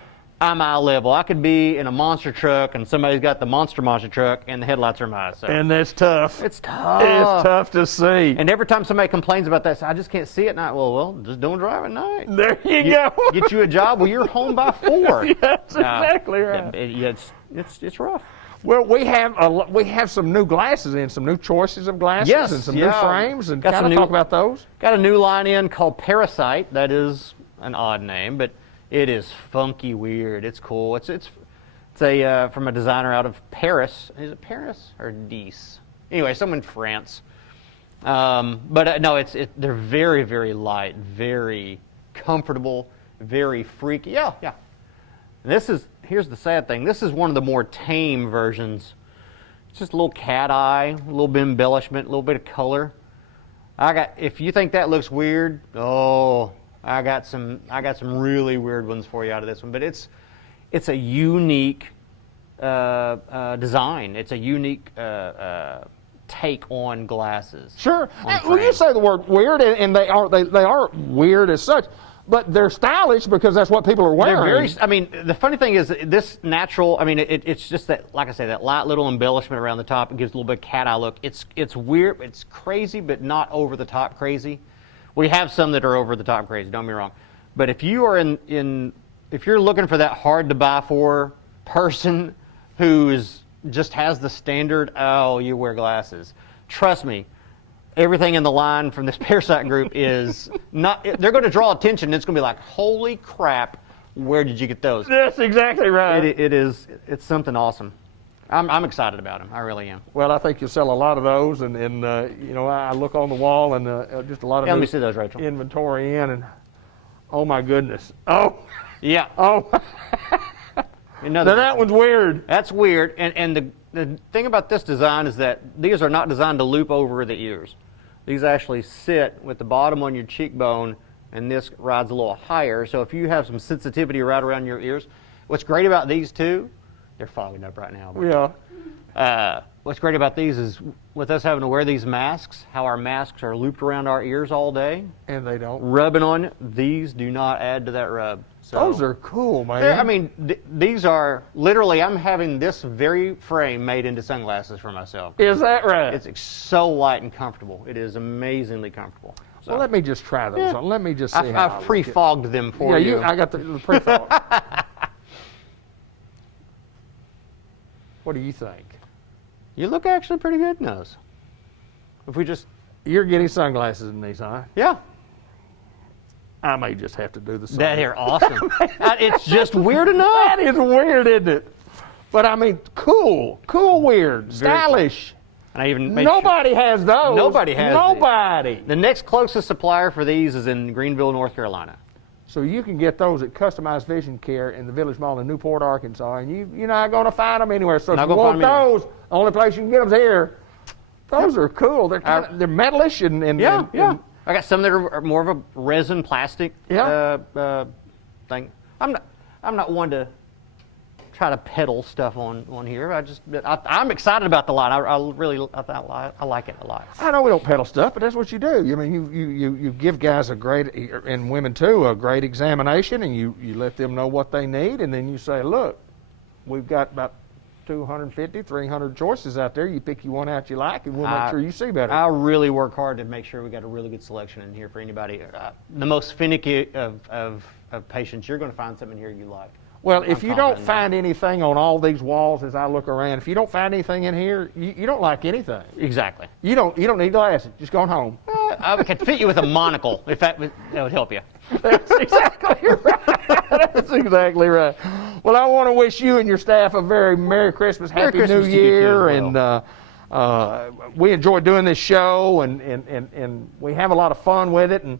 I'm eye level. I could be in a monster truck and somebody's got the monster truck and the headlights are mine. So And that's tough. it's tough. It's tough to see. And every time somebody complains about that, I just can't see at night. Well, just don't drive at night. There you go. Get you a job. Well, you're home by 4. That's exactly right. It's rough. Well, we have some new glasses in, some new choices of glasses, Yes, and some yeah. new frames, and Got some kind of new- talk about those. Got a new line in called Parasite. That is an odd name, but it is funky weird. It's cool. It's a from a designer out of Paris. Is it Paris or Nice? Anyway, someone in France. But no, they're very, very light, very comfortable, very freaky. Yeah. And here's the sad thing. This is one of the more tame versions. It's just a little cat eye, a little bit of embellishment, a little bit of color. If you think that looks weird, I got some really weird ones for you out of this one. But it's a unique design. It's a unique take on glasses. Sure. On Well, you frames. say the word weird, and they are weird as such, but they're stylish because that's what people are wearing. They're very. I mean, the funny thing is this natural. I mean, it's just that, like I say, that light little embellishment around the top. It gives a little bit of cat eye look. It's weird. It's crazy, but not over the top crazy. We have some that are over the top crazy. Don't get me wrong, but if you are if you're looking for that hard to buy for person who's just has the standard, you wear glasses. Trust me. Everything in the line from this Parasite group is not, they're going to draw attention. It's going to be like, holy crap, where did you get those? That's exactly right. It's something awesome. I'm excited about them. I really am. Well, I think you'll sell a lot of those, and I look on the wall and just a lot of Yeah, let new me see those, Rachel. inventory in, and oh my goodness, Yeah. now that one's weird. That's weird. And the thing about this design is that these are not designed to loop over the ears. These actually sit with the bottom on your cheekbone, and this rides a little higher. So if you have some sensitivity right around your ears, what's great about these too, they're fogging up right now. But, Yeah. what's great about these is with us having to wear these masks, how our masks are looped around our ears all day, And they don't. rubbing on, these do not add to that rub. So, Those are cool, man. I mean, these are literally, I'm having this very frame made into sunglasses for myself. Is that right? It's so light and comfortable. It is amazingly comfortable. So, Well, let me just try those on. Let me just see how I I've like it. pre-fogged them for you. I got the pre-fog. What do you think? You look actually pretty good in those. If we just, You're getting sunglasses in these, huh? yeah. I may just have to do the same. That are awesome. It's just weird enough. That is weird, isn't it? But I mean, cool, weird, Very cool. stylish. And I even made Nobody has those. Nobody has Nobody. The next closest supplier for these is in Greenville, North Carolina. So you can get those at Customized Vision Care in the Village Mall in Newport, Arkansas, and you're not going to find them anywhere. So if Not you gonna want find 'em those, only place you can get them is here. Those are cool. They're they're metalish and and- I got some that are more of a resin plastic thing. I'm not one to try to peddle stuff on here. I'm excited about the line. I like it a lot. I know we don't peddle stuff, but that's what you do. I mean, you give guys a great, and women too, a great examination, and you let them know what they need, and then you say, look, we've got about 250, 300 choices out there. You pick you one out you like, and we'll make sure you see better. I really work hard to make sure we got a really good selection in here for anybody. The most finicky of patients, you're going to find something here you like. Well, if you don't confident in find anything on all these walls as I look around, if you don't find anything in here, you don't like anything. Exactly. You don't need glasses. Just going home. I could fit you with a monocle if that would help you. That's exactly right. That's exactly right. Well, I want to wish you and your staff a very Merry Christmas, Happy Christmas New to you, too, Year, as well. and we enjoy doing this show, and we have a lot of fun with it, and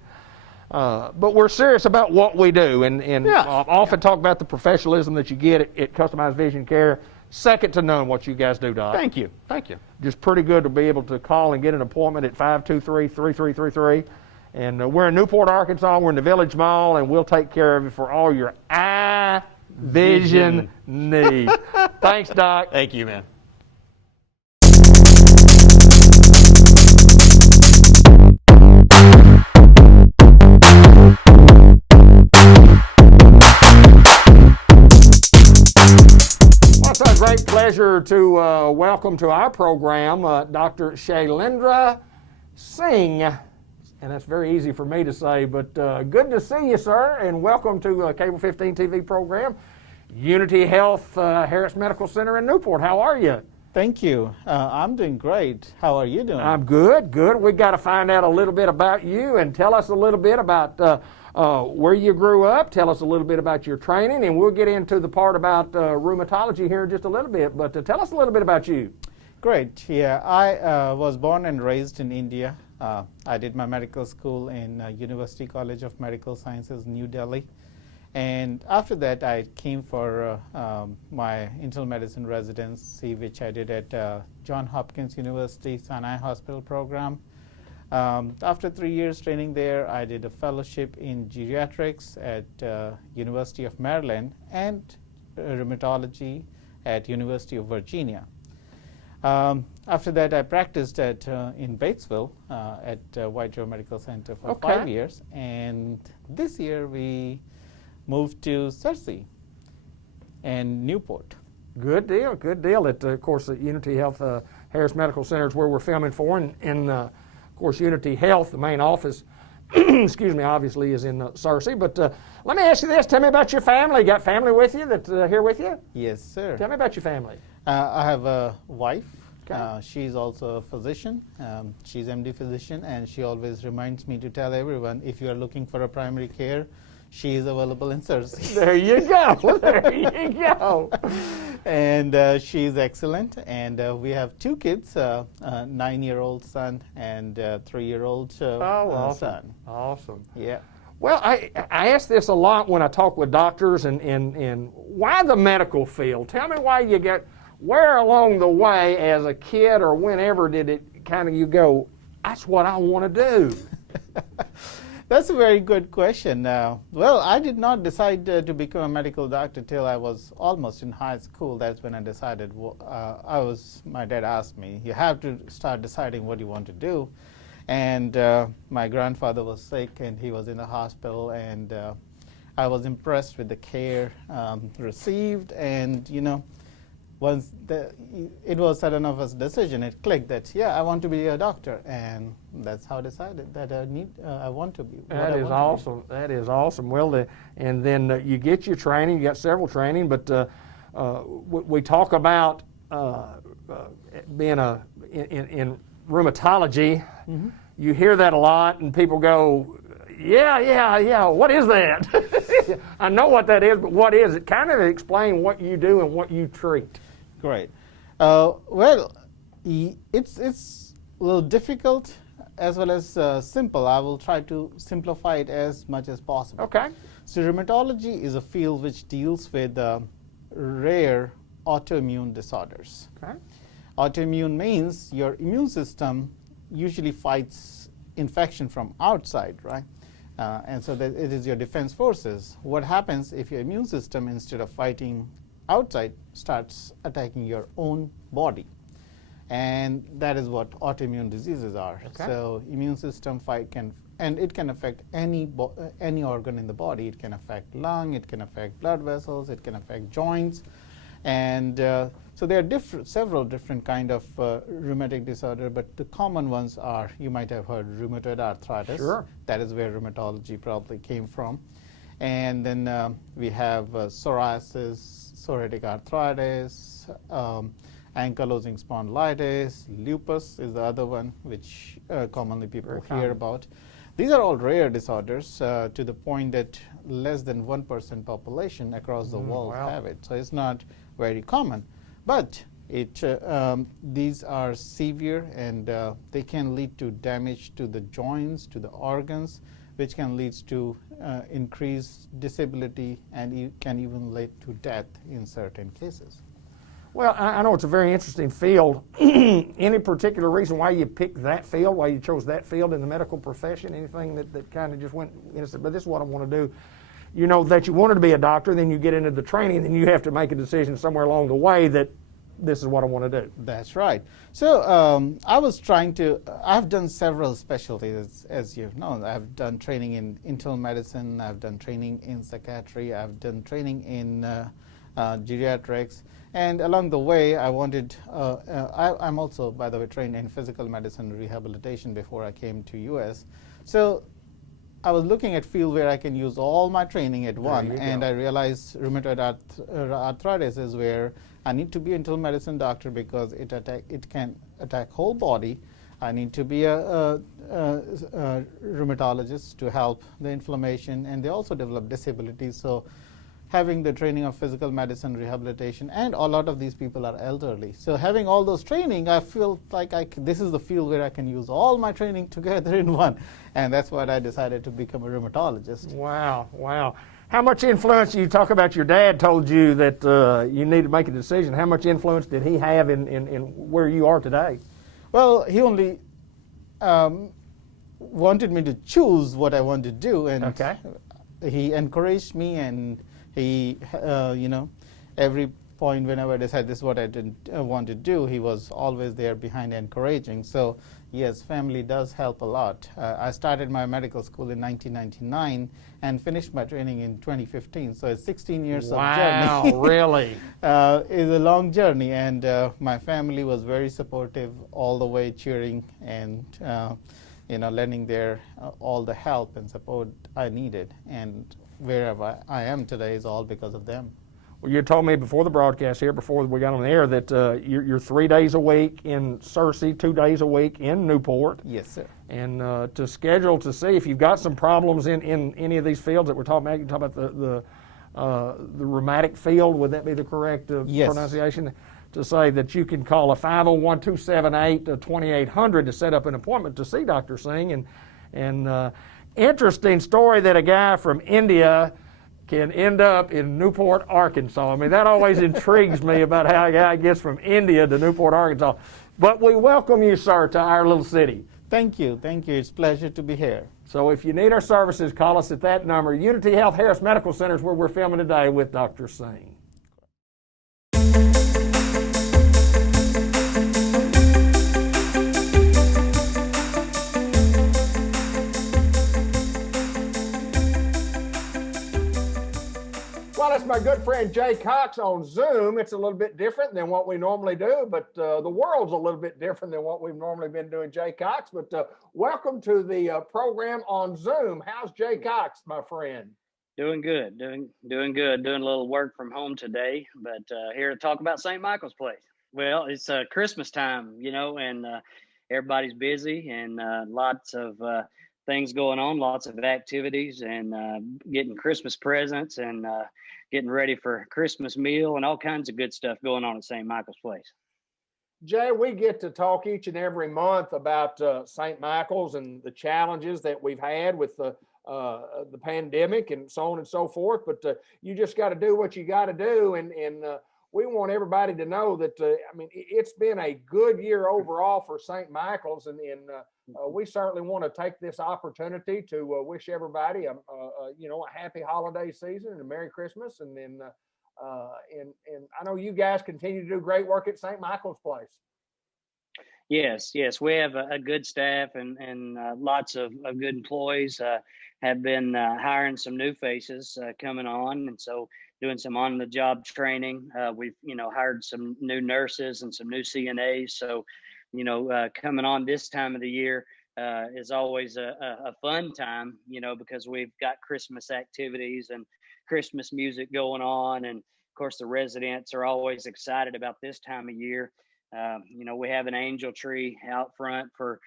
but we're serious about what we do, and often talk about the professionalism that you get at Customized Vision Care. Second to none what you guys do, Doc. Thank you. Thank you. Just pretty good to be able to call and get an appointment at 523-3333. And we're in Newport, Arkansas. We're in the Village Mall, and we'll take care of you for all your eye vision needs. Thanks, Doc. Thank you, man. Well, it's a great pleasure to welcome to our program Dr. Shailendra Singh. And that's very easy for me to say, but good to see you, sir, and welcome to Cable 15 TV program, Unity Health Harris Medical Center in Newport. How are you? Thank you. I'm doing great. How are you doing? I'm good, good. We've got to find out a little bit about you and tell us a little bit about where you grew up, tell us a little bit about your training, and we'll get into the part about rheumatology here in just a little bit, but tell us a little bit about you. Great. Yeah, I was born and raised in India. I did my medical school in University College of Medical Sciences, New Delhi. And after that, I came for my internal medicine residency, which I did at Johns Hopkins University Sinai Hospital program. After 3 years training there, I did a fellowship in geriatrics at University of Maryland and rheumatology at University of Virginia. After that, I practiced in Batesville at White Joe Medical Center for 5 years. And this year, we moved to Searcy and Newport. Good deal, good deal. Of course, at Unity Health Harris Medical Center is where we're filming for, and of course, Unity Health, the main office, excuse me, obviously is in Searcy. But let me ask you this. Tell me about your family. You got family with you that's here with you? Yes, sir. Tell me about your family. I have a wife. Okay. She's also a physician. She's MD physician, and she always reminds me to tell everyone, if you are looking for a primary care, she is available in Searcy. There you go. There you go. And she's excellent. And we have 2 kids, a 9-year-old son and a 3-year-old awesome. son. Awesome. Yeah. Well, I ask this a lot when I talk with doctors, and why the medical field? Tell me why you get, where along the way as a kid or whenever did it kind of you go, that's what I want to do? That's a very good question. Well, I did not decide to become a medical doctor till I was almost in high school. That's when I decided. My dad asked me, you have to start deciding what you want to do. And my grandfather was sick and he was in the hospital, and I was impressed with the care received. And, you know, once it was sudden of a decision, it clicked that, yeah, I want to be a doctor. And that's how I decided that I want to be. That is awesome. That is awesome. Well, and then you get your training. You got several training, but we talk about being in rheumatology. Mm-hmm. You hear that a lot, and people go, yeah, what is that? I know what that is, but what is it? Kind of explain what you do and what you treat. Great. Well, it's a little difficult as well as simple. I will try to simplify it as much as possible. Okay. So rheumatology is a field which deals with rare autoimmune disorders. Okay. Autoimmune means your immune system usually fights infection from outside, right? And so that it is your defense forces. What happens if your immune system, instead of fighting outside, starts attacking your own body? And that is what autoimmune diseases are. Okay. So immune system fight can affect any organ in the body. It can affect lung, it can affect blood vessels, it can affect joints. And so there are several different kind of rheumatic disorder, but the common ones are, you might have heard rheumatoid arthritis. Sure. That is where rheumatology probably came from. And then we have psoriasis, psoriatic arthritis, ankylosing spondylitis, lupus is the other one, which commonly people Very hear common. about. These are all rare disorders to the point that less than 1% population across the world wow. have it. So it's not very common. But these are severe, and they can lead to damage to the joints, to the organs, which can lead to increased disability, and can even lead to death in certain cases. Well, I know it's a very interesting field. Any particular reason why you picked that field, why you chose that field in the medical profession? Anything that kind of just went, but this is what I want to do? You know that you wanted to be a doctor, then you get into the training, then you have to make a decision somewhere along the way that this is what I want to do. That's right. So I was trying to, I've done several specialties, as you know. I've done training in internal medicine, I've done training in psychiatry, I've done training in geriatrics. And along the way, I wanted, I'm also, by the way, trained in physical medicine rehabilitation before I came to US. So I was looking at field where I can use all my training at one, and I realized rheumatoid arthritis is where I need to be an internal medicine doctor because it can attack whole body. I need to be a rheumatologist to help the inflammation, and they also develop disabilities. So having the training of physical medicine rehabilitation, and a lot of these people are elderly. So having all those training, I feel like this is the field where I can use all my training together in one. And that's why I decided to become a rheumatologist. Wow, wow. How much influence, you talk about your dad told you that you need to make a decision. How much influence did he have in where you are today? Well, he only wanted me to choose what I wanted to do. And Okay. he encouraged me, and he, every point whenever I decided this is what I didn't want to do, he was always there behind encouraging. So yes, family does help a lot. I started my medical school in 1999 and finished my training in 2015. So it's 16 years of journey. Wow, really? It's a long journey, and my family was very supportive all the way, cheering and lending their all the help and support I needed. And wherever I am today is all because of them. Well, you told me before the broadcast here, before we got on the air, that you're 3 days a week in Searcy, 2 days a week in Newport. Yes, sir. And to schedule to see if you've got some problems in any of these fields that we're talking about. You talk about the rheumatic field. Would that be the correct Yes. pronunciation? To say that you can call a 501-278-2800 to set up an appointment to see Dr. Singh. And interesting story that a guy from India can end up in Newport, Arkansas. I mean, that always intrigues me about how a guy gets from India to Newport, Arkansas. But we welcome you, sir, to our little city. Thank you. Thank you. It's a pleasure to be here. So if you need our services, call us at that number. Unity Health Harris Medical Center is where we're filming today with Dr. Singh. Well, it's my good friend Jay Cox on Zoom. It's a little bit different than what we normally do, but the world's a little bit different than what we've normally been doing, Jay Cox. But welcome to the program on Zoom. How's Jay Cox, my friend? Doing good, doing good. Doing a little work from home today, but here to talk about St. Michael's Place. Well, it's Christmas time, and everybody's busy, and lots of things going on, lots of activities, and getting Christmas presents, and getting ready for Christmas meal, and all kinds of good stuff going on at St. Michael's Place. Jay, we get to talk each and every month about St. Michael's and the challenges that we've had with the pandemic and so on and so forth. But you just got to do what you got to do, and we want everybody to know that it's been a good year overall for St. Michael's, and we certainly want to take this opportunity to wish everybody a happy holiday season and a Merry Christmas, and then and I know you guys continue to do great work at St. Michael's Place. Yes, yes, we have a good staff and lots of good employees. Have been hiring some new faces coming on, and so doing some on the job training. We've hired some new nurses and some new CNAs. So coming on this time of the year is always a fun time. Because we've got Christmas activities and Christmas music going on, and of course the residents are always excited about this time of year. We have an angel tree out front for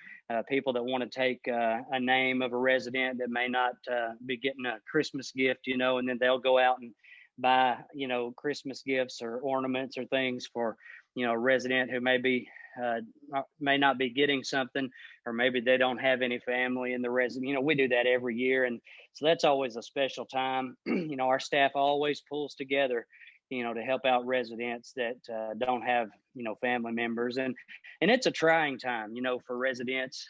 people that want to take a name of a resident that may not be getting a Christmas gift, and then they'll go out and buy, Christmas gifts or ornaments or things for, a resident who may not be getting something, or maybe they don't have any family in the resident. We do that every year. And so that's always a special time. Our staff always pulls together to help out residents that don't have, family members. And it's a trying time, for residents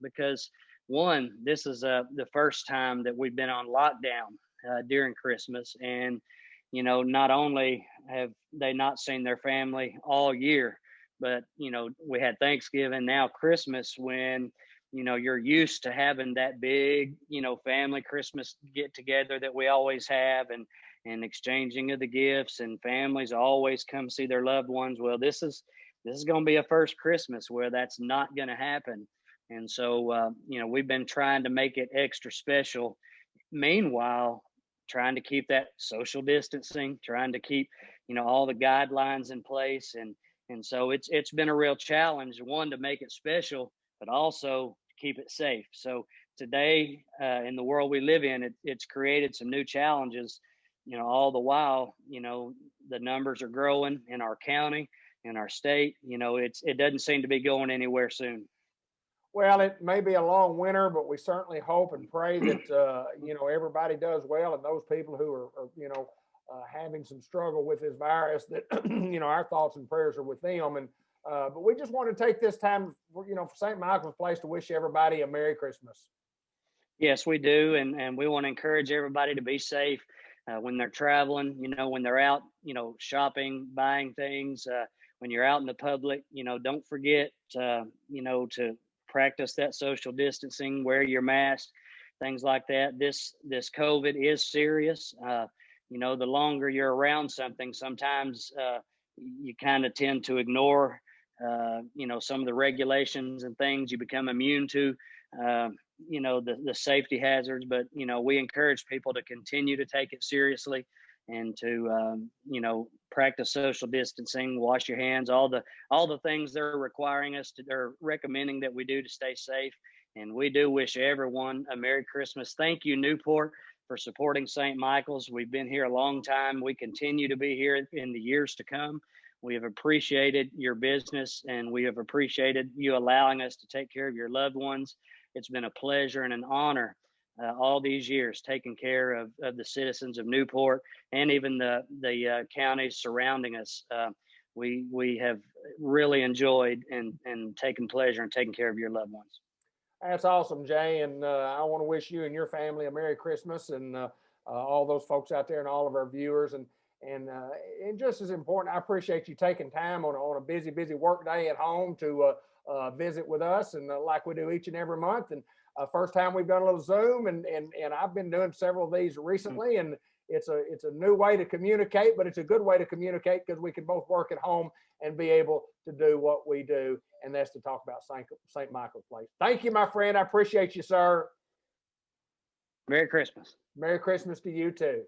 because one, this is the first time that we've been on lockdown during Christmas. And, not only have they not seen their family all year, but, we had Thanksgiving, now Christmas, when, you're used to having that big, family Christmas get together that we always have, and exchanging of the gifts, and families always come see their loved ones. Well, this is going to be a first Christmas where that's not going to happen. And so, we've been trying to make it extra special. Meanwhile, trying to keep that social distancing, trying to keep, all the guidelines in place. And so it's been a real challenge, one, to make it special, but also keep it safe. So today, in the world we live in, it's created some new challenges. All the while, the numbers are growing in our county, in our state. It doesn't seem to be going anywhere soon. Well, it may be a long winter, but we certainly hope and pray that, everybody does well, and those people who are having some struggle with this virus, that, our thoughts and prayers are with them. And, but we just want to take this time, for St. Michael's Place to wish everybody a Merry Christmas. Yes, we do. And we want to encourage everybody to be safe when they're traveling, when they're out, shopping, buying things, when you're out in the public, don't forget, to practice that social distancing, wear your mask, things like that. This COVID is serious. The longer you're around something, sometimes you kind of tend to ignore, some of the regulations and things. You become immune to, the safety hazards. But, we encourage people to continue to take it seriously, and to, practice social distancing, wash your hands, all the things they're requiring us to, or recommending that we do to stay safe. And we do wish everyone a Merry Christmas. Thank you, Newport, for supporting St. Michael's. We've been here a long time. We continue to be here in the years to come. We have appreciated your business, and we have appreciated you allowing us to take care of your loved ones. It's been a pleasure and an honor all these years taking care of the citizens of Newport, and even the counties surrounding us. We have really enjoyed and taken pleasure in taking care of your loved ones. That's awesome, Jay. And I want to wish you and your family a Merry Christmas, and all those folks out there and all of our viewers. And just as important, I appreciate you taking time on a busy work day at home to visit with us, and like we do each and every month. And first time we've done a little Zoom, and I've been doing several of these recently, and it's a new way to communicate, but it's a good way to communicate because we can both work at home and be able to do what we do, and that's to talk about St. Michael's Place. Thank you, my friend. I appreciate you, sir. Merry Christmas. Merry Christmas to you too.